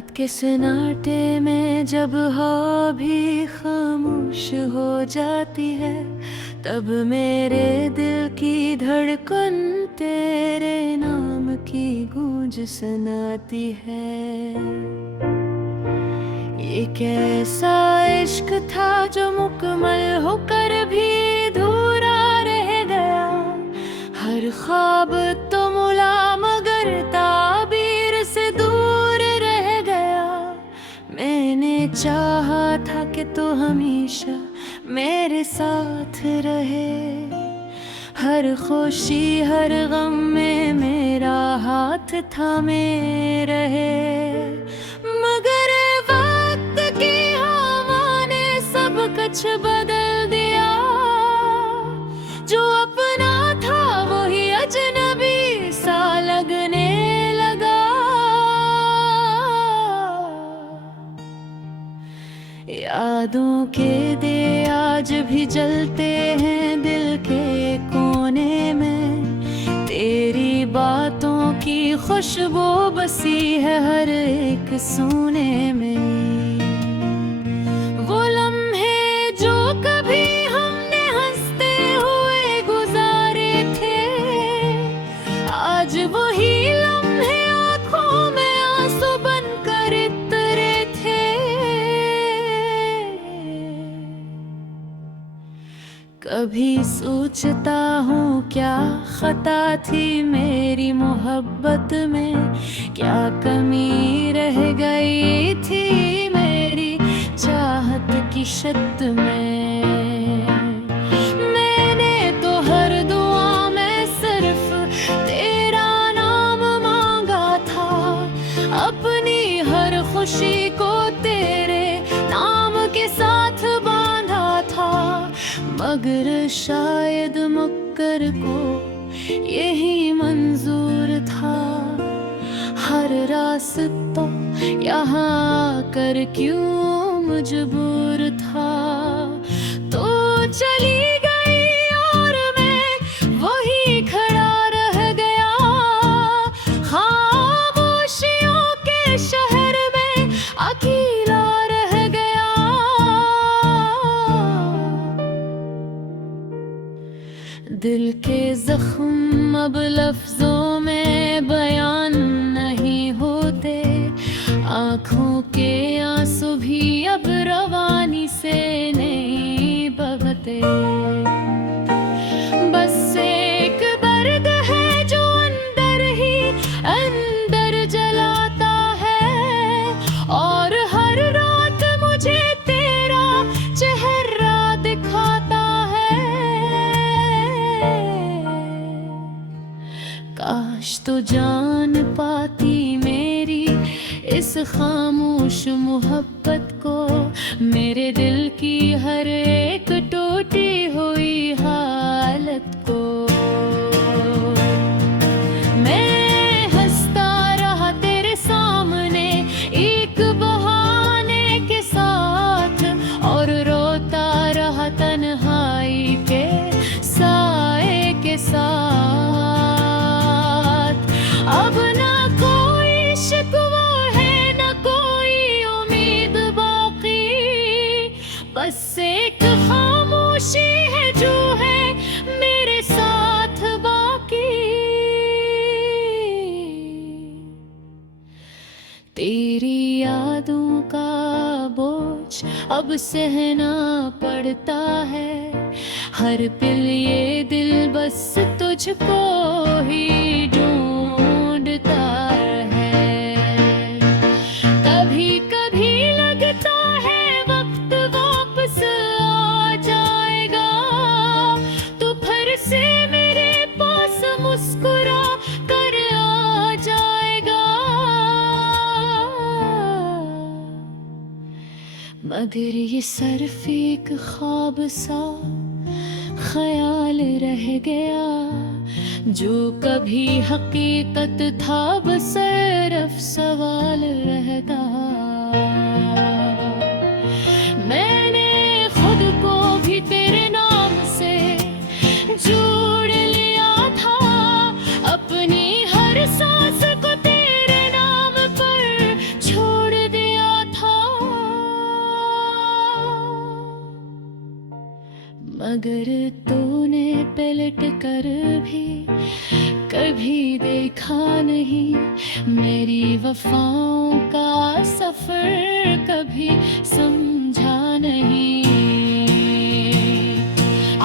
रात के सन्नाटे में जब हवा भी खामोश हो जाती है, तब मेरे दिल की धड़कन तेरे नाम की गूंज सुनाती है। ये कैसा इश्क था जो मुकम्मल होकर भी अधूरा रह गया। हर ख्वाब तो मुला मगर ताबीर से दूर रह गया। मैंने चाहा था कि तू हमेशा मेरे साथ रहे, हर खुशी हर गम में मेरा हाथ थामे रहे। मगर वक्त की हवा ने सब कुछ बदल दिया, जो अपना था वही अजनबी सा लगने लगा। यादों के दिए आज भी जलते हैं दिल के कोने में, तेरी बातों की खुशबू बसी है हर एक सोने में। वो लम्हे जो कभी हमने हंसते हुए गुजारे थे, आज वही लम्हे आंखों में आंसू बनकर इतरे थे। कभी सोचता हूँ क्या खता थी मेरी मोहब्बत में, क्या कमी रह गई थी मेरी चाहत की शर्त में। मैंने तो हर दुआ में सिर्फ तेरा नाम मांगा था, अपनी हर खुशी को तेरे नाम के साथ बांधा था। मगर शायद मुक्कर को यही मंजूर था, हर रास्ता यहाँ आकर क्यों मजबूर था। तो चली गई और मैं वही खड़ा रह गया, खामोशियों के शहर में अकेला रह गया। दिल के जख्म अब लफ्जों में बयान नहीं होते, आँखों के आंसू भी अब रवानी से नहीं बहते। बस एक दर्द है जो अंदर ही अंदर जलाता है, और हर रात मुझे तेरा चेहरा दिखाता है। काश तो जान पाती मेरी इस खामोश मोहब्बत को, मेरे दिल की हर एक टूटी हुई हालत को। मैं हंसता रहा तेरे सामने एक बहाने के साथ, और रोता रहा तन्हाई के साए के साथ। अब ना कोई शिकवा है ना कोई उम्मीद बाकी, बस एक खामोशी है जो है मेरे साथ बाकी। तेरी यादों का बोझ अब सहना पड़ता है, हर पल ये दिल बस तुझको ही ढूंढता है। कभी कभी लगता है वक्त वापस आ जाएगा, तो फिर से मेरे पास मुस्कुरा कर आ जाएगा। मगर ये सिर्फ एक ख्वाब सा ख्याल रह गया, जो कभी हकीकत था बस सिर्फ सवाल रहता। मैंने खुद को भी तेरे नाम से जोड़ लिया था, अपनी हर सांस को तेरे नाम पर छोड़ मगर तूने पलट कर भी कभी देखा नहीं मेरी वफाओं का सफर, कभी समझा नहीं।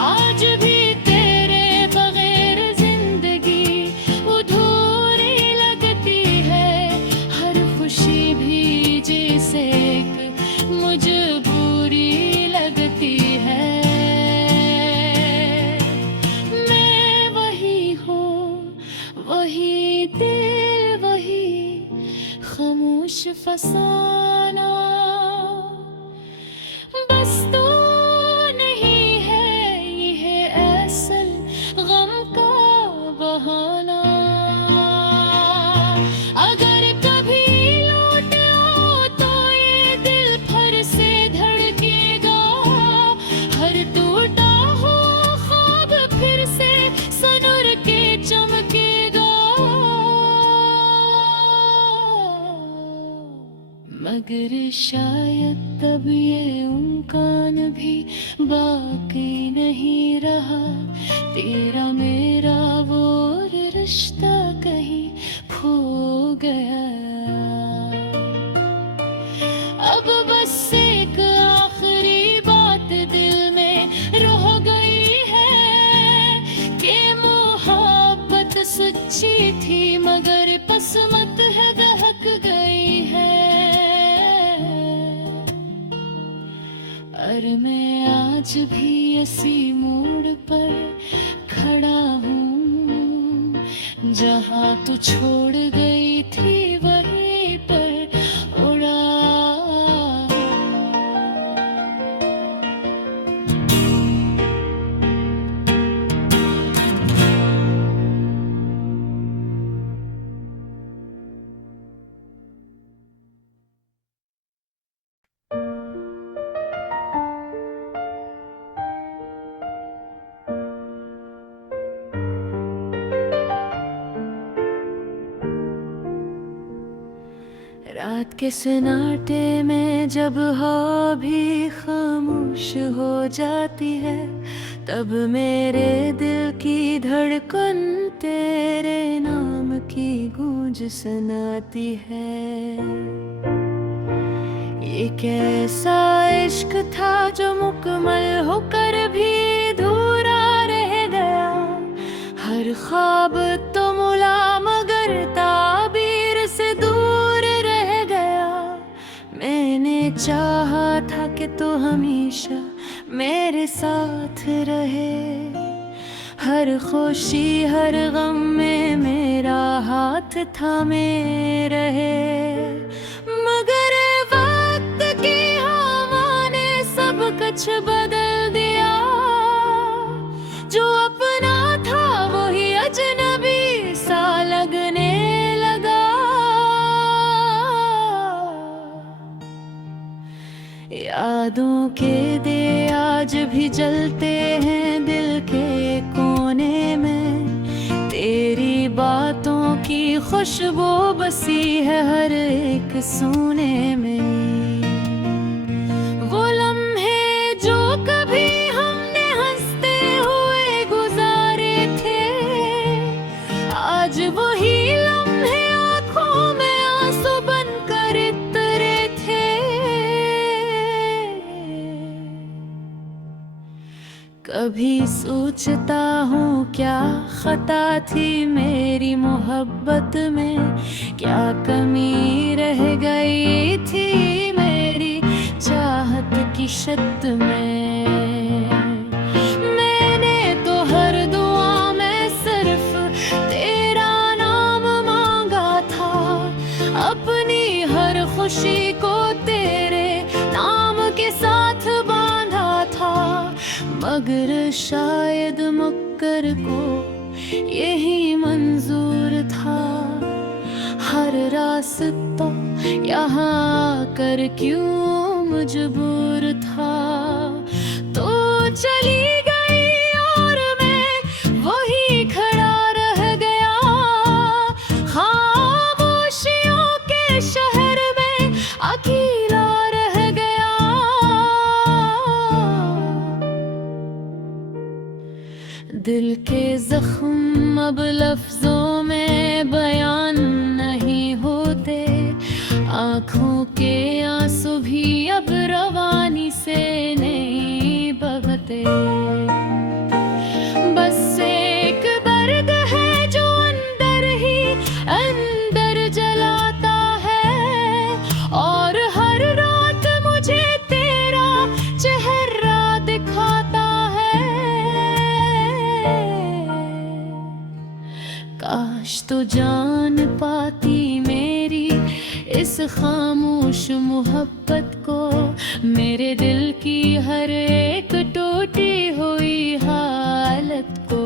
आज भी तेरे बगैर जिंदगी अधूरी लगती है, हर खुशी भी जैसे एक मजबूरी लगती है। मैं वही हूँ, वही दिल, वही खामोश फसाना, बस तू नहीं है, ये है असल गम का बहाना। अगर कभी लौट आओ तो ये दिल फिर से धड़केगा, हर टूटा हो ख्वाब फिर से सनूर के चमकेगा। मगर शायद तब ये उम्कान भी बाकी नहीं रहा, तेरा मेरा वो रिश्ता कहीं खो गया। अब बस एक आखिरी बात दिल में रह गई है कि मोहब्बत सच्ची थी मगर किस्मत है दहक गई है। और मैं आज भी इसी मोड़ पर खड़ा हूँ, जहाँ तू छोड़ गई थी वहीं पर उड़ा। रात के सन्नाटे में जब हवा भी खामोश हो जाती है, तब मेरे दिल की धड़कन तेरे नाम की गूंज सुनाती है। ये कैसा इश्क था जो मुकम्मल होकर भी अधूरा रह गया, हर ख्वाब तो मुला मगर ताबीर से दूर रह गया। मैंने चाहा था कि तू हमेशा मेरे साथ रहे, हर खुशी हर गम में मेरा हाथ थामे रहे। मगर वक्त की हवा ने सब कुछ बदल दिया, जो अपना था वही अजनबी सा लगने लगा। यादों के दिए आज भी जलते हैं दिल के कोने में, तेरी बातों की खुशबू बसी है हर एक सोने में। वो लम्हे जो कभी हमने हंसते हुए गुजारे थे, आज वही लम्हे आंखों में आंसू बनकर इतरे थे। कभी सोचता हूँ क्या खता थी मेरी मोहब्बत में, क्या कमी रह गई थी मेरी चाहत की शर्त में। मैंने तो हर दुआ में सिर्फ तेरा नाम मांगा था, अपनी हर खुशी को तेरे नाम के साथ बांधा था। मगर शायद मुक्कर को यही मंजूर था, हर रास्ता यहाँ आकर क्यों मजबूर था। तो चली गई और मैं वही खड़ा रह गया, खामोशियों के शहर में अकेला रह गया। अब लफ्जों में बयान नहीं होते, आँखों के आंसू भी अब रवानी से नहीं बहते। बस एक दर्द है जो अंदर ही अंदर जलाता है, और हर रात मुझे तेरा चेहरा दिखाता है। काश तो जान पाती मेरी इस खामोश मोहब्बत को, मेरे दिल की हर एक टूटी हुई हालत को।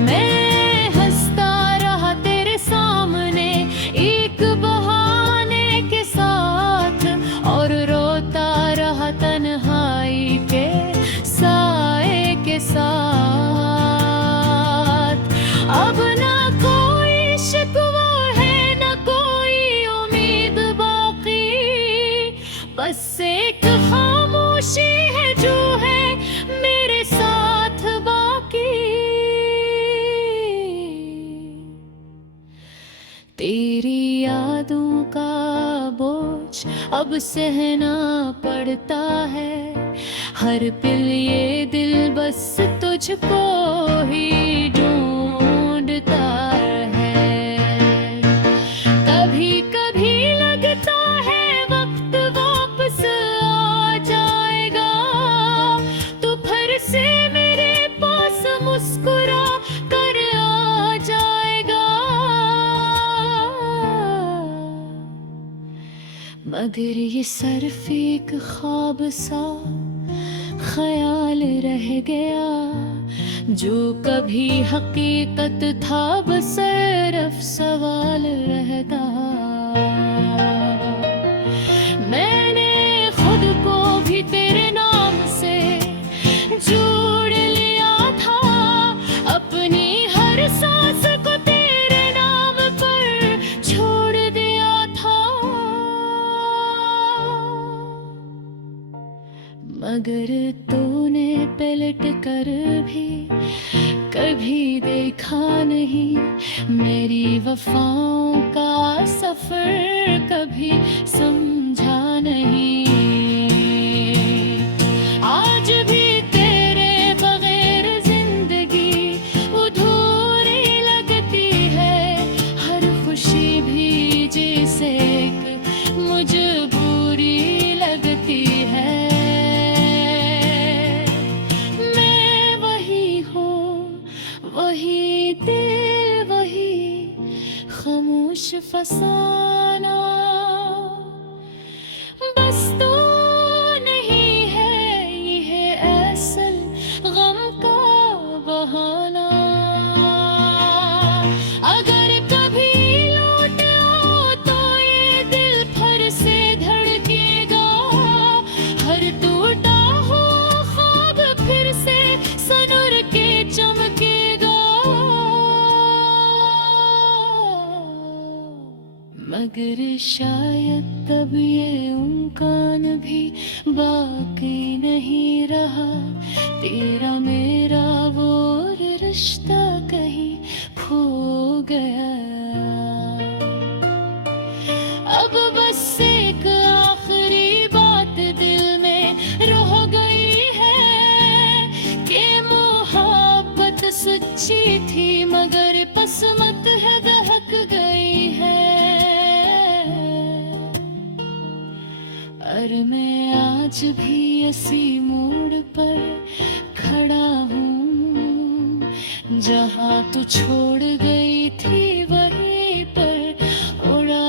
मैं हंसता रहा तेरे सामने एक बहाने के साथ, और रोता रहा तन्हाई के साए के साथ। अब ना कोई शिकवा है ना कोई उम्मीद बाकी, बस एक खामोशी है जो है मेरे साथ बाकी। तेरी यादों का बोझ अब सहना पड़ता है, हर पल ये दिल बस तुझको ही ढूंढता है। कभी कभी लगता है वक्त वापस आ जाएगा, तो फिर से मेरे पास मुस्कुरा कर आ जाएगा। मगर ये सिर्फ एक ख्वाब सा ख्याल रह गया, जो कभी हकीकत था बस सिर्फ सवाल रहता। मैंने खुद को भी तेरे नाम से जोड़ लिया था, अपनी हर सांस को तेरे नाम पर छोड़ दिया था। मगर तूने पलट कर भी कभी देखा नहीं, मेरी वफाओं का सफर कभी समझा नहीं। आज भी तेरे बगैर जिंदगी अधूरी लगती है, हर खुशी भी जैसे एक मजबूरी लगती है। वही दिल वही खामोश फसाना, बस तू नहीं है ये है असल गम का बहाना। अगर कभी लौट आओ तो ये दिल फिर से धड़केगा, हर टूटा हो ख्वाब फिर से सनूर के चमकेगा। मगर शायद तब ये उम्कान भी बाकी नहीं रहा, तेरा मेरा वो रिश्ता कहीं खो गया। अब बस एक आखिरी बात दिल में रह गई है, कि मोहब्बत सच्ची थी मगर पसमत है दहक गई है। और मैं आज भी इसी मोड़ पर खड़ा हूँ, जहाँ तू छोड़ गई थी वहीं पर उड़ा।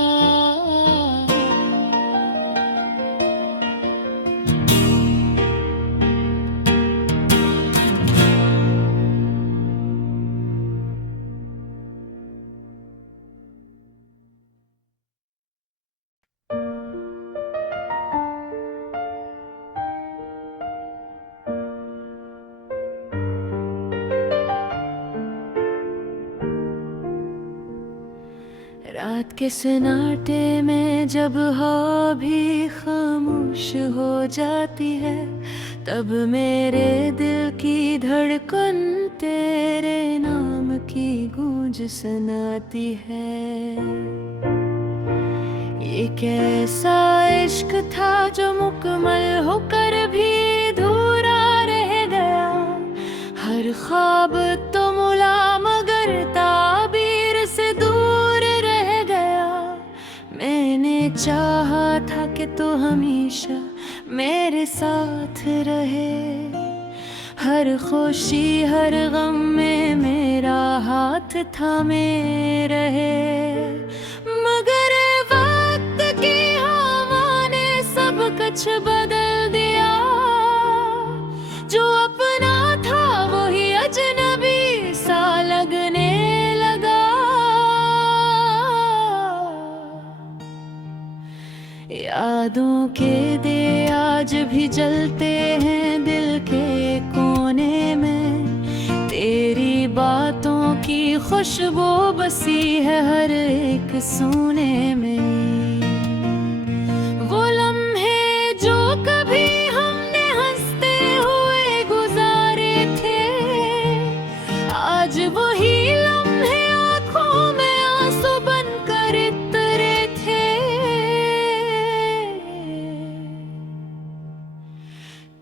रात के सन्नाटे में जब हवा भी खामोश हो जाती है, तब मेरे दिल की धड़कन तेरे नाम की गूंज सुनाती है। ये कैसा इश्क था जो मुकम्मल होकर भी अधूरा रह गया। हर ख्वाब तो मुला मगर ताबीर से दूर रह गया। मैंने चाहा था कि तू हमेशा मेरे साथ रहे, हर खुशी हर गम में मेरा हाथ थामे रहे। मगर वक्त की हवा ने सब कुछ बदल दिया, जो अपना था वही अजनबी सा लगने लगा। यादों के दिए आज भी जलते हैं दिल के कोने में, तेरी बातों की खुशबू बसी है हर एक सोने में। वो लम्हे जो कभी हमने हंसते हुए गुजारे थे, आज वही लम्हे आंखों में आंसू बनकर इतरे थे।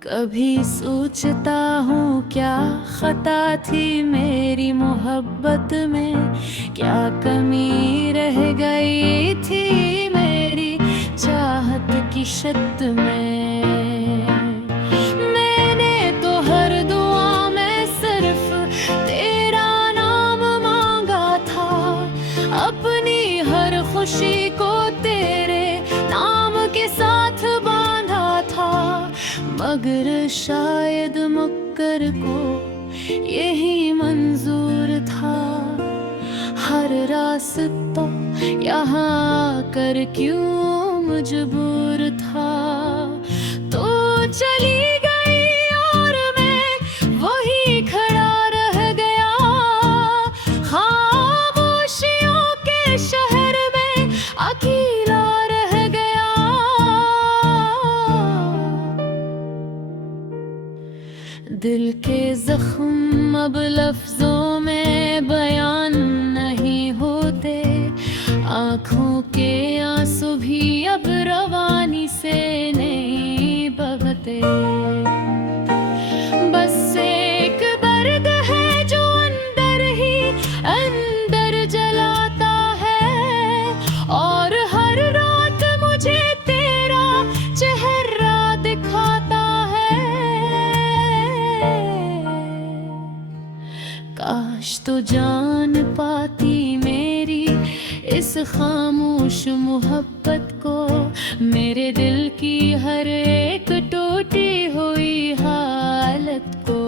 कभी सोचता हूँ क्या खता थी मेरी मोहब्बत में, क्या कमी रह गई थी मेरी चाहत की शर्त में। मैंने तो हर दुआ में सिर्फ तेरा नाम मांगा था, अपनी हर खुशी को तेरे नाम के साथ बांधा था। मगर शायद मुक्कर को यही मंजूर था, हर रास्ता यहाँ आकर क्यों मजबूर था। तो चली गई और मैं वही खड़ा रह गया, खामोशियों के शहर में अकेला रह गया। दिल के जख्म अब लफ्जों में बयान नहीं होते, आँखों के आंसू भी अब रवानी से नहीं बहते। बस एक दर्द है जो अंदर ही अंदर जलाता है, और हर रात मुझे तेरा चेहरा दिखाता है। काश तो जान पाती मेरी इस खामोश मोहब्बत को, मेरे दिल की हर एक टूटी हुई हालत को।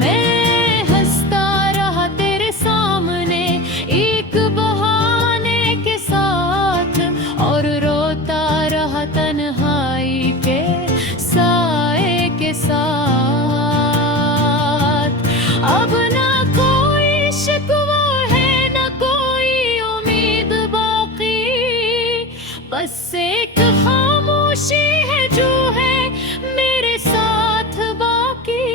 मैं हंसता रहा तेरे सामने एक बहाने के साथ, और रोता रहा तन्हाई के साए के साथ। अब ना कोई शिकवा है ना कोई उम्मीद बाकी, बस एक खामोशी है जो है मेरे साथ बाकी।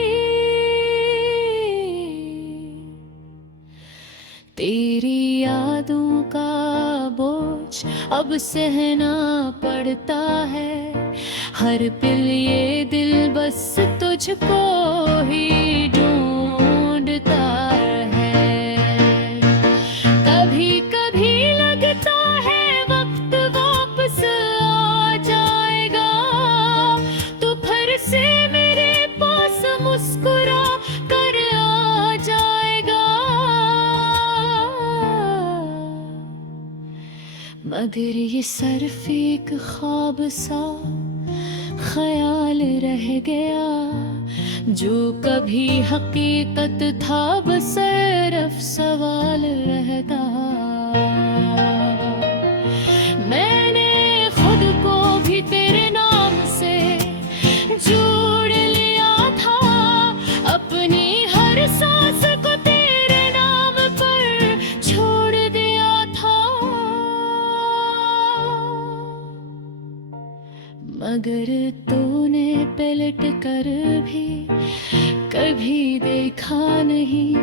तेरी यादों का बोझ अब सहना पड़ता है, हर पल ये दिल बस तुझको ही ढूंढता है। कभी कभी लगता है वक्त वापस आ जाएगा, तो फिर से मेरे पास मुस्कुरा कर आ जाएगा। मगर ये सिर्फ एक ख्वाब सा ख्याल रह गया, जो कभी हकीकत था बस सिर्फ सवाल रहता। मैंने खुद को भी तेरे नाम से जोड़ लिया था, अपनी हर सांस को तेरे नाम पर छोड़ मगर तूने पलट कर भी कभी देखा नहीं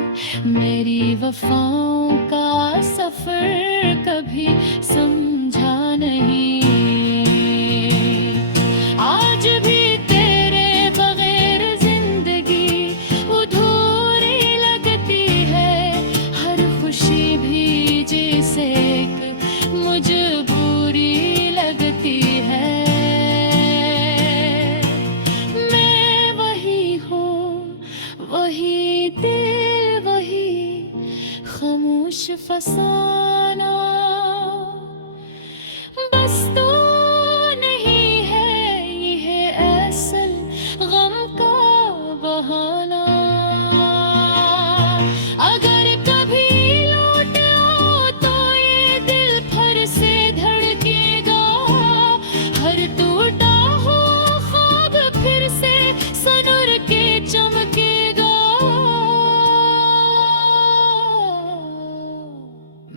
मेरी वफाओं का सफर, कभी समझा नहीं। आज भी तेरे बगैर जिंदगी अधूरी लगती है, हर खुशी भी जैसे एक मजबूरी लगती है। मैं वही हूँ, वही दिल, वही खामोश फसाना, बस तू नहीं है ये असल गम का बहाना। अगर कभी लौट आओ तो ये दिल फिर से धड़केगा, हर टूटा हो ख्वाब फिर से सनूर के चमकेगा।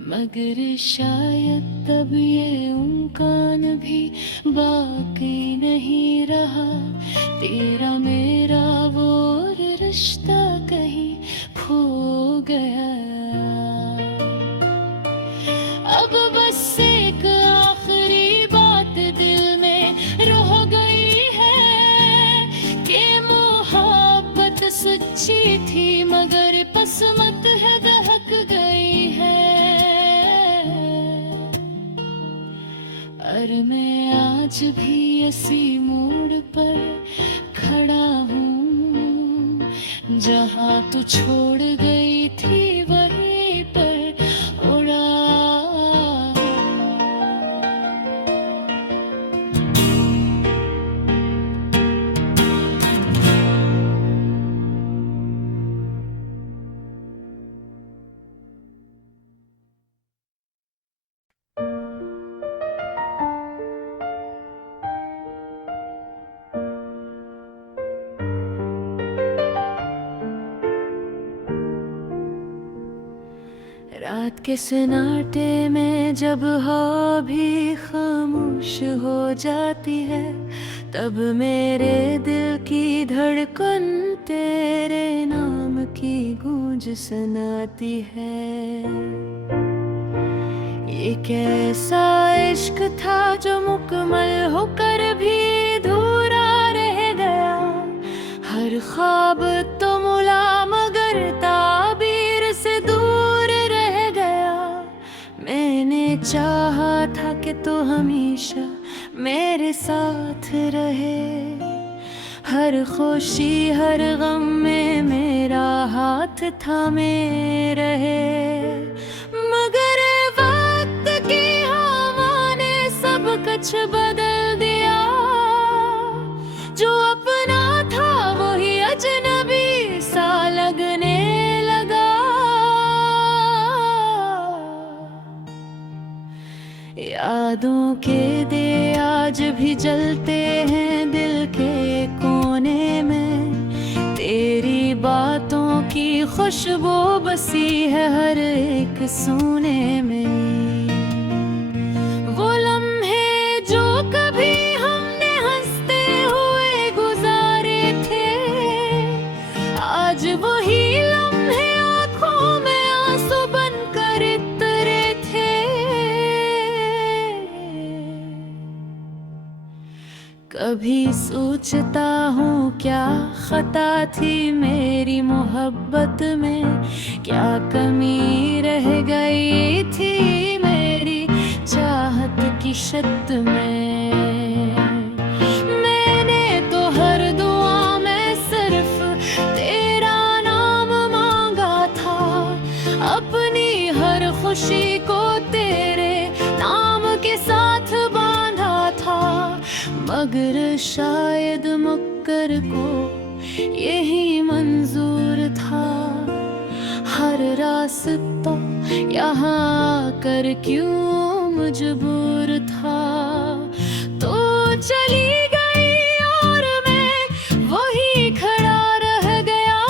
मगर शायद तब ये उम्कान भी बाकी नहीं रहा, तेरा मेरा वो रिश्ता कहीं खो गया। अब बस एक आखिरी बात दिल में रह गई है कि मोहब्बत सच्ची थी मगर किस्मत है दहक गई है। और मैं आज भी इसी मोड़ पर खड़ा हूँ, जहाँ तू छोड़ गई थी वहीं पर उड़ा। रात के सन्नाटे में जब हवा भी खामोश हो जाती है, तब मेरे दिल की धड़कन तेरे नाम की गूंज सुनाती है। ये कैसा इश्क था जो मुकम्मल होकर भी अधूरा रह गया। हर ख्वाब तो मुला मगर ताबीर से दूर रह गया। मैंने चाहा था कि तू हमेशा मेरे साथ रहे, हर खुशी हर गम में मेरा हाथ थामे रहे। मगर वक्त की हवा ने सब कुछ बदल दिया, जो अपना था वही अजनबी सा लगने लगा। यादों के दिए आज भी जलते हैं दिल के कोने में, तेरी बातों की खुशबू बसी है हर एक सोने में। वो लम्हे जो कभी हमने हंसते हुए गुजारे थे, आज वही लम्हे आंखों में आंसू बनकर इतरे थे। कभी सोचता हूँ क्या खता थी मेरी मोहब्बत में, क्या कमी रह गई थी मेरी चाहत की शर्त में। मैंने तो हर दुआ में सिर्फ तेरा नाम मांगा था, अपनी हर खुशी को तेरे नाम के साथ बांधा था। मगर शायद मुक्कर को यही मंजूर था, हर रास्ता यहाँ आकर क्यों मजबूर था। तो चली गई और मैं वही खड़ा रह गया,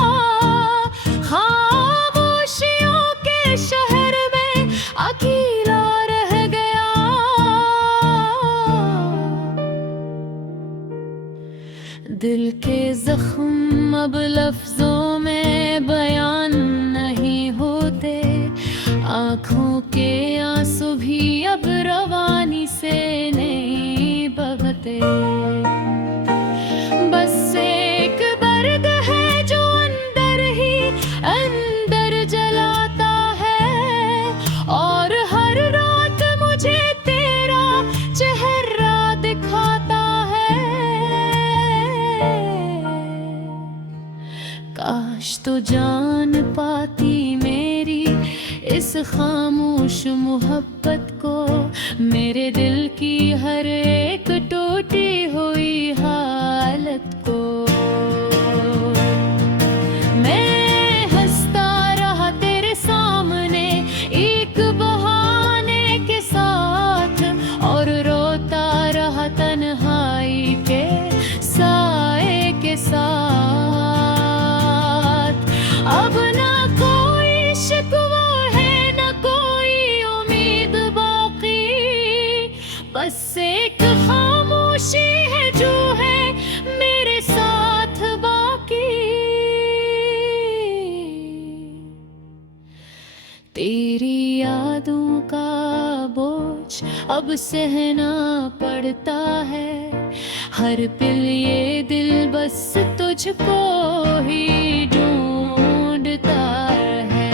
खामोशियों के शहर में अकेला रह गया। दिल के जख्म अब लफ्जों में बयान नहीं होते, आँखों के आंसू भी अब रवानी से नहीं बहते। बस एक दर्द है जो अंदर ही अंदर जलाता है, और हर रात मुझे तेरा चेहरा दिखाता है। काश तो जान पाती मेरी इस खामोश मोहब्बत को, मेरे दिल की हर एक टूटी हुई हालत को। मैं हंसता रहा तेरे सामने एक बहाने के साथ, और रोता रहा तन्हाई के साए के साथ। अब ना कोई शिकवा है ना कोई उम्मीद बाकी, बस एक खामोशी है जो है मेरे साथ बाकी। तेरी यादों का बोझ अब सहना पड़ता है, हर पल ये दिल बस तुझको ही ढूंढता है।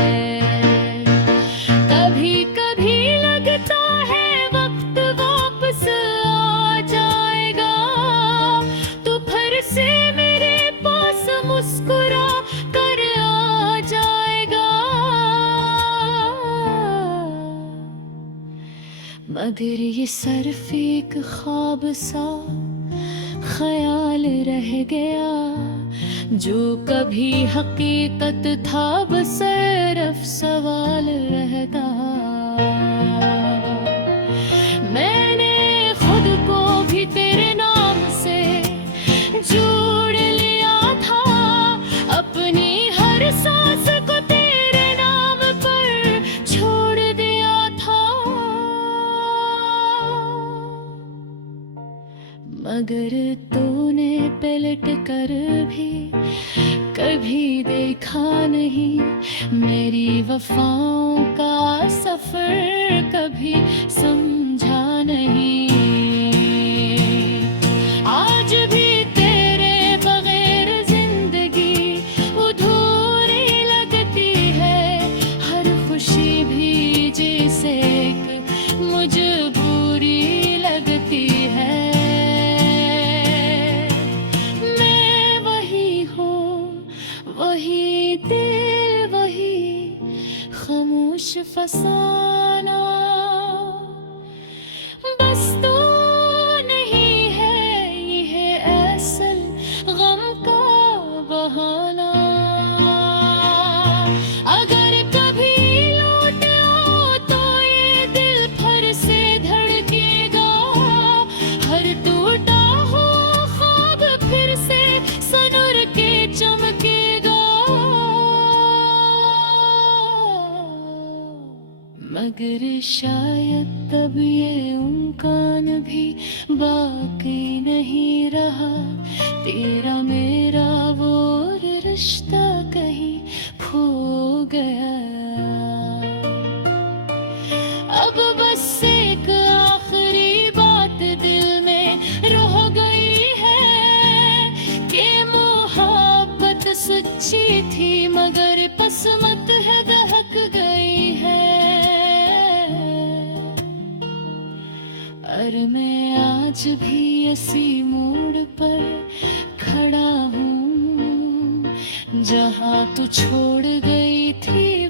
कभी कभी लगता है वक्त वापस आ जाएगा, तो फिर से मेरे पास मुस्कुरा कर आ जाएगा। मगर ये सिर्फ एक ख्वाब सा ख्याल रह गया, जो कभी हकीकत था बस सिर्फ सवाल रहता। मैंने खुद को भी तेरे नाम से जोड़ लिया था, अपनी हर सांस को तेरे नाम पर छोड़ दिया था। मगर तूने पलट कर भी कभी देखा नहीं, मेरी वफाओं का सफर कभी समझा नहीं। आज भी तेरे बगैर जिंदगी अधूरी लगती है, हर खुशी भी जैसे एक मजबूरी लगती है। वही दिल वही खामोश फसाना, बस तू नहीं है ये असल गम का बहाना। अगर कभी लौट आओ तो ये दिल फिर से धड़केगा, हर टूटा हो ख्वाब फिर से सनूर के चमकेगा। मगर शायद तब ये उम्कान भी बाकी नहीं रहा, तेरा मेरा वो रिश्ता कहीं खो गया। अब बस एक आखिरी बात दिल में रह गई है, कि मोहब्बत सच्ची थी मगर पसमत है दहक गई है। और मैं आज भी इसी मोड़ पर खड़ा हूँ, जहाँ तू छोड़ गई थी